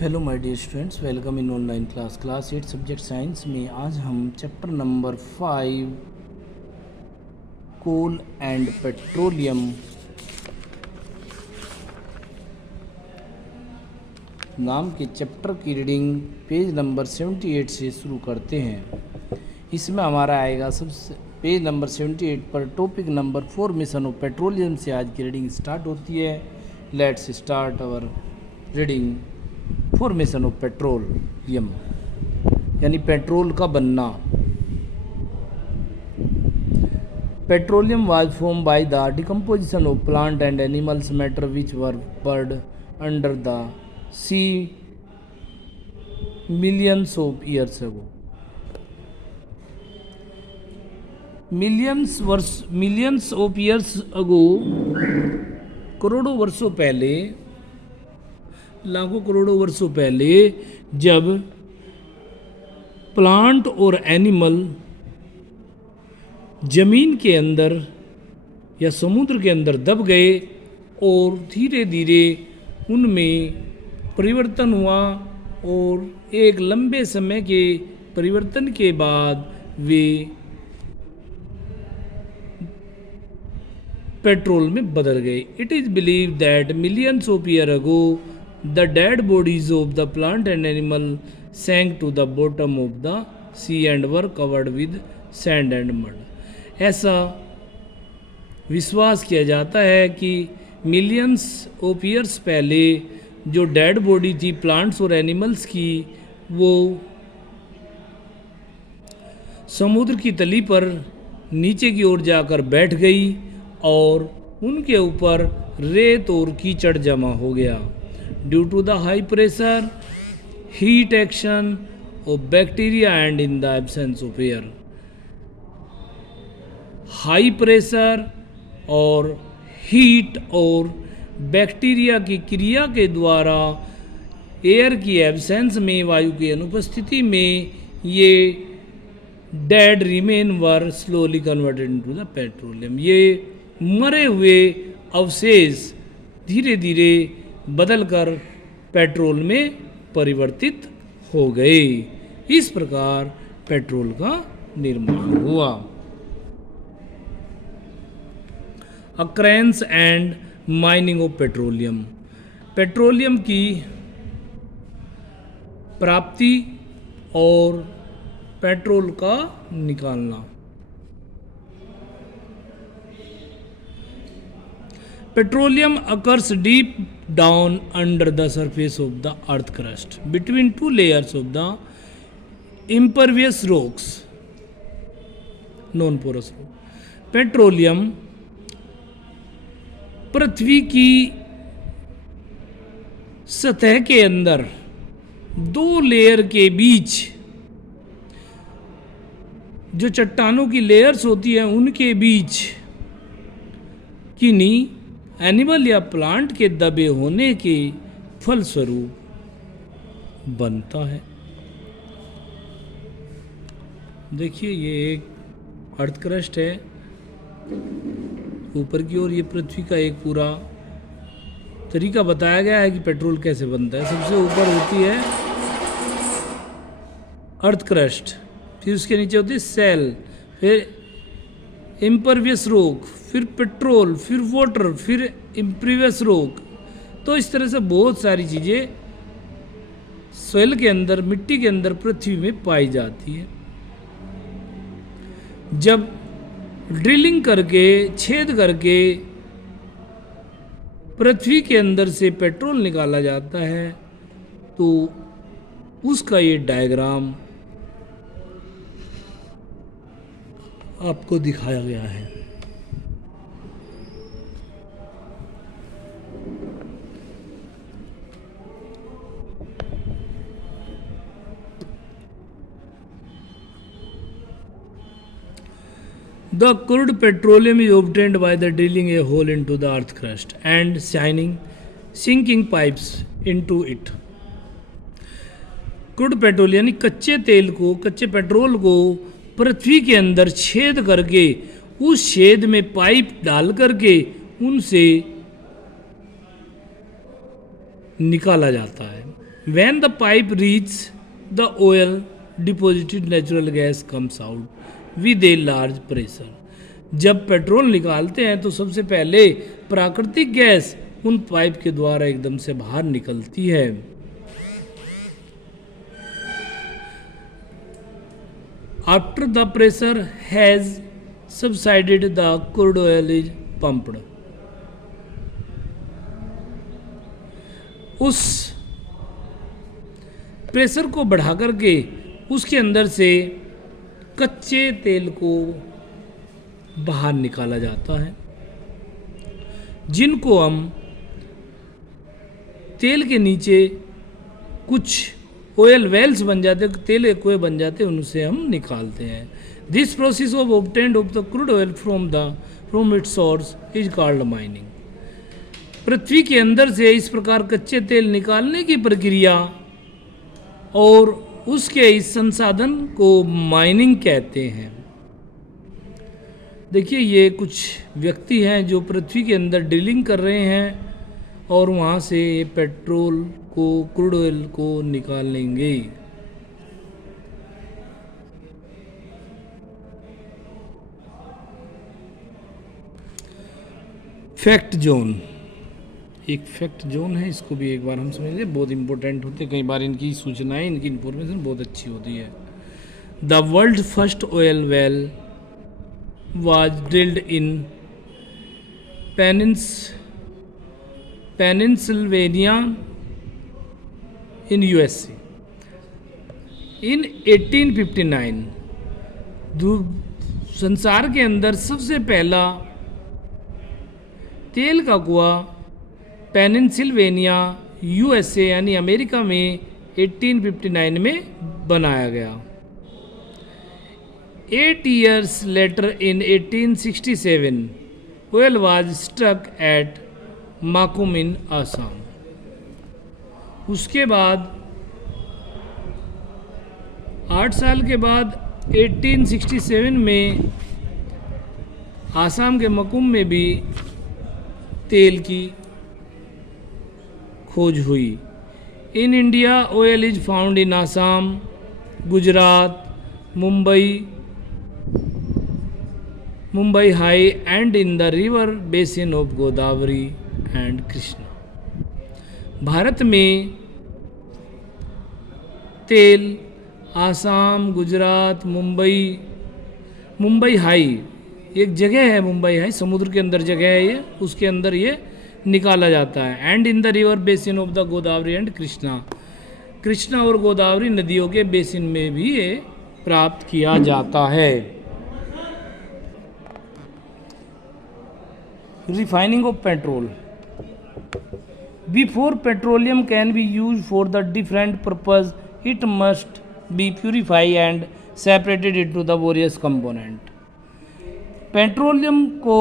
Hello my dear students, welcome in online class 8 subject science में। आज हम chapter number 5 coal and petroleum नाम के चैप्टर की रीडिंग पेज नंबर 78 से शुरू करते हैं। इसमें हमारा आएगा सबसे पेज नंबर 78 पर topic number 4 mission of petroleum से आज की रीडिंग स्टार्ट होती है। Let's start our reading. Formation of petroleum यानी पेट्रोल का बनना। Petroleum was form by the decomposition of plant and animals matter which were buried under the sea millions of years ago. Millions of years ago, करोड़ों वर्षों पहले, लाखों करोड़ों वर्षों पहले जब प्लांट और एनिमल जमीन के अंदर या समुद्र के अंदर दब गए और धीरे धीरे उनमें परिवर्तन हुआ और एक लंबे समय के परिवर्तन के बाद वे पेट्रोल में बदल गए। It is believe that millions of year ago the dead bodies of the plant and animal sank to the bottom of the sea and were covered with sand and mud। ऐसा विश्वास किया जाता है कि millions of years पहले जो dead body थी plants और एनिमल्स की, वो समुद्र की तली पर नीचे की ओर जाकर बैठ गई और उनके ऊपर रेत और कीचड़ जमा हो गया। Due to the high pressure, heat action of bacteria and in the absence of air। High pressure और हीट और बैक्टीरिया की क्रिया के द्वारा एयर की एब्सेंस में, वायु की अनुपस्थिति में, ये dead remain were slowly converted into the petroleum. ये मरे हुए अवशेष धीरे धीरे बदलकर पेट्रोल में परिवर्तित हो गए। इस प्रकार पेट्रोल का निर्माण हुआ। Occurrence and mining of petroleum. Petroleum की प्राप्ति और पेट्रोल का निकालना। Petroleum occurs deep down under the surface of the earth crust between two layers of the impervious rocks, non-porous rock। Petroleum पृथ्वी की सतह के अंदर दो लेयर के बीच, जो चट्टानों की लेयर्स होती है उनके बीच किन्हीं एनिमल या प्लांट के दबे होने के फलस्वरूप बनता है। देखिए, ये एक अर्थ क्रस्ट है ऊपर की ओर। ये पृथ्वी का एक पूरा तरीका बताया गया है कि पेट्रोल कैसे बनता है। सबसे ऊपर होती है अर्थ क्रस्ट, फिर उसके नीचे होती है सेल, फिर इम्परवियस रॉक, फिर पेट्रोल, फिर वाटर, फिर इम्परवियस रॉक। तो इस तरह से बहुत सारी चीज़ें सोइल के अंदर, मिट्टी के अंदर, पृथ्वी में पाई जाती है। जब ड्रिलिंग करके, छेद करके पृथ्वी के अंदर से पेट्रोल निकाला जाता है तो उसका ये डायग्राम आपको दिखाया गया है। The crude petroleum is obtained by the drilling a hole into the earth crust and sinking pipes into it। Crude petrol यानी कच्चे तेल को, कच्चे पेट्रोल को पृथ्वी के अंदर छेद करके, उस छेद में पाइप डाल करके उनसे निकाला जाता है। When the pipe reaches the oil, deposited natural gas comes out with a large pressure. जब पेट्रोल निकालते हैं तो सबसे पहले प्राकृतिक गैस उन पाइप के द्वारा एकदम से बाहर निकलती है. After the pressure has subsided, the crude oil is pumped. उस प्रेशर को बढ़ा करके उसके अंदर से कच्चे तेल को बाहर निकाला जाता है, जिनको हम तेल के नीचे कुछ ऑयल वेल्स बन जाते, तेल कुएं बन जाते, उनसे हम निकालते हैं. This process of obtained of the crude oil from its source is called mining. पृथ्वी के अंदर से इस प्रकार कच्चे तेल निकालने की प्रक्रिया और उसके इस संसाधन को माइनिंग कहते हैं. देखिए, ये कुछ व्यक्ति हैं जो पृथ्वी के अंदर ड्रिलिंग कर रहे हैं और वहाँ से पेट्रोल को, क्रूड ऑयल को निकालेंगे. फैक्ट जोन, एक फैक्ट जोन है, इसको भी एक बार हम समझ लें, बहुत इंपॉर्टेंट होते हैं. कई बार इनकी सूचनाएं, इनकी इंफॉर्मेशन बहुत अच्छी होती है. The world first oil well was drilled in Pennsylvania in USA in 1859. संसार के अंदर सबसे पहला तेल का कुआं पेनिनसिल्वेनिया USA यानी अमेरिका में 1859 में बनाया गया. 8 years later in 1867 oil was struck at Makum इन आसाम. उसके बाद 8 साल के बाद 1867 में आसाम के मकुम में भी तेल की खोज हुई. In India oil is found in Assam, Gujarat, Mumbai high and in the river basin of Godavari and Krishna. Bharat में तेल आसाम, गुजरात, मुंबई हाई, एक जगह है मुंबई हाई, समुद्र के अंदर जगह है ये, उसके अंदर ये निकाला जाता है. And in the river basin of the Godavari and Krishna और गोदावरी नदियों के बेसिन में भी ये प्राप्त किया जाता है. Refining of petrol. Before petroleum can be use for the different purpose it must be purify and separated into the various component. Petroleum को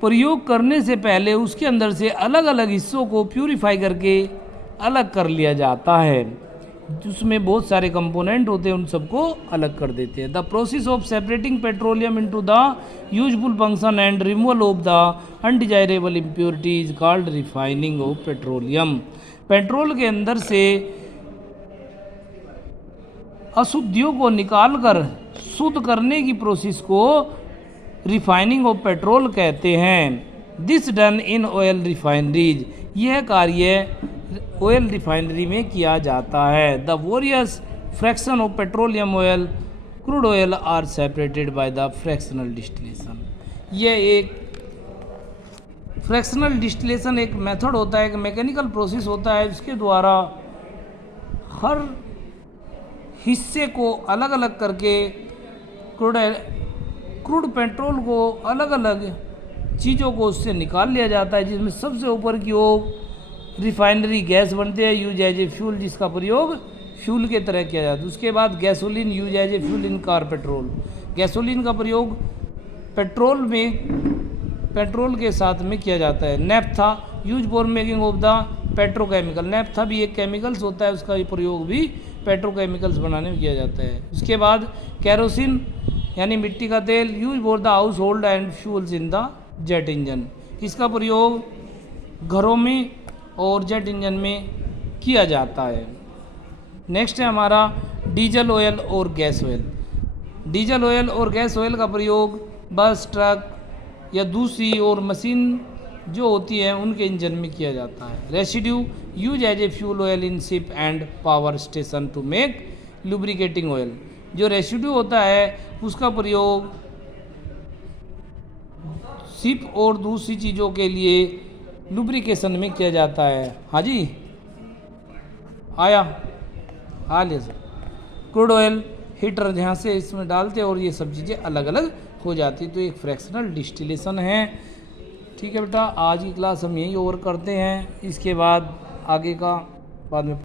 प्रयोग करने से पहले उसके अंदर से अलग अलग हिस्सों को प्यूरिफाई करके अलग कर लिया जाता है. उसमें बहुत सारे कंपोनेंट होते हैं, उन सबको अलग कर देते हैं. The process of separating petroleum into the useful function and removal of the undesirable impurity is called refining of petroleum. Petrol के अंदर से अशुद्धियों को निकालकर शुद्ध करने की प्रोसेस को रिफाइनिंग ऑफ पेट्रोल कहते हैं. This done in oil refineries. यह कार्य ऑयल रिफाइनरी में किया जाता है. The various fraction of petroleum oil, crude oil are separated by the fractional distillation. यह एक फ्रैक्शनल डिस्टिलेशन एक मेथड होता है, एक मैकेनिकल प्रोसेस होता है, इसके द्वारा हर हिस्से को अलग अलग करके क्रूड पेट्रोल को अलग अलग चीज़ों को उससे निकाल लिया जाता है, जिसमें सबसे ऊपर की ओर रिफाइनरी गैस बनते हैं यूज एज ए फ्यूल, जिसका प्रयोग फ्यूल के तरह किया जाता है. उसके बाद gasoline use as a fuel in car petrol. Gasoline का प्रयोग पेट्रोल के साथ में किया जाता है. Naphtha use for making of the petrochemical. Naphtha भी एक केमिकल्स होता है, उसका प्रयोग भी पेट्रोकेमिकल्स बनाने में किया जाता है. उसके बाद कैरोसिन यानी मिट्टी का तेल use for the house hold and fuels in the jet engine. इसका प्रयोग घरों में और जेट इंजन में किया जाता है। नेक्स्ट है हमारा डीजल ऑयल और गैस ऑयल। डीजल ऑयल और गैस ऑयल का प्रयोग बस, ट्रक या दूसरी और मशीन जो होती है उनके इंजन में किया जाता है। Residue use as a fuel oil in ship and power station to make lubricating oil. जो रेसिड्यू होता है उसका प्रयोग शिप और दूसरी चीज़ों के लिए लुब्रिकेशन में किया जाता है। हाँ जी, आया हाँ ले सर। क्रूड ऑयल हीटर जहाँ से इसमें डालते हैं और ये सब चीज़ें अलग अलग हो जाती, तो एक फ्रैक्शनल डिस्टिलेशन है। ठीक है बेटा, आज की क्लास हम यही ओवर करते हैं, इसके बाद आगे का बाद में